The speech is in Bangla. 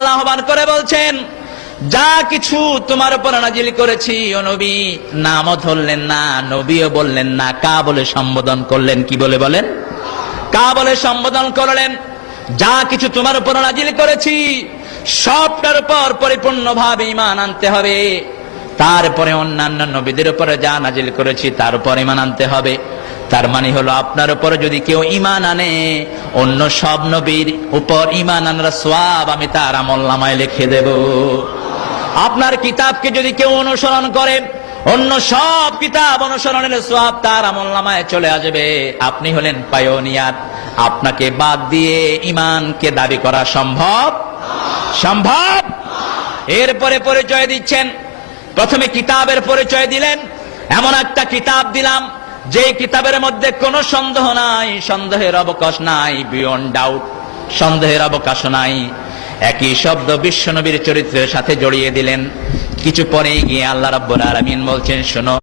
আহ্বান করে বলছেন, যা কিছু তোমার উপর নাজিল করেছি ও নবী, নামও ধরলেন না, নবীও বললেন না, কা বলে সম্বোধন করলেন। কি বলে বলেন? কা বলে সম্বোধন করলেন। যা কিছু তোমার উপর নাজিল করেছি সবটার উপর পরিপূর্ণভাবে ঈমান আনতে হবে। তারপরে অন্যান্য নবীদের উপরে যা নাজিল করেছি তার উপর ঈমান আনতে হবে। তার মানে হলো, আপনার উপর যদি কেউ ঈমান আনে, অন্য সব নবীর উপর ঈমান আনার সওয়াব আমি তার আমলনামায় লিখে দেব। আপনার কিতাবকে যদি কেউ অনুসরণ করে, অন্য সব কিতাব অনুসরণের সওয়াব তার আমলনামায় চলে আসবে। আপনি হলেন পায়োনিয়ার। আপনাকে বাদ দিয়ে ঈমানকে দাবি করা সম্ভব? সম্ভব। এরপরে পরিচয় দিচ্ছেন। প্রথমে কিতাবের পরিচয় দিলেন। এমন একটা কিতাব দিলাম যে কিতাবের মধ্যে কোনো সন্দেহ নাই, সন্দেহের অবকাশ নাই, বিয়ন্ড ডাউট, সন্দেহের অবকাশ নাই। একই শব্দ বিশ্বনবীর চরিত্রের সাথে জড়িয়ে দিলেন। কিছু পরে গিয়ে আল্লাহ রাব্বুল আলামিন বলছেন, শোনো,